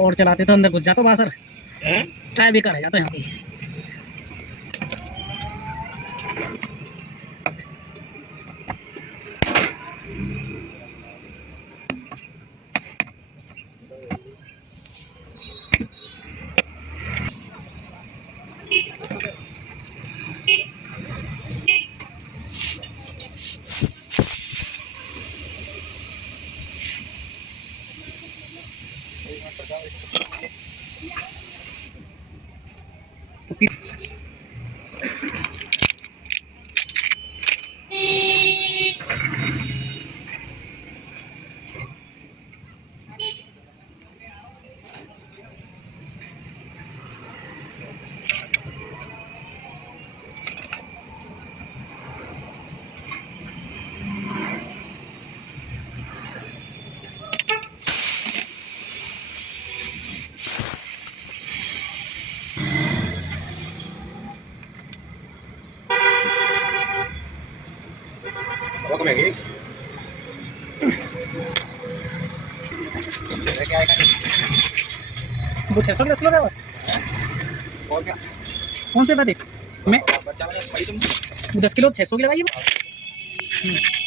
और चलाते तो अंदर घुस जाता बासर, ट्राई भी कर जाता है यहाँ की। वो 600 10 किलो और क्या कौन से बात है मैं 10 किलो 600 की लगाइए।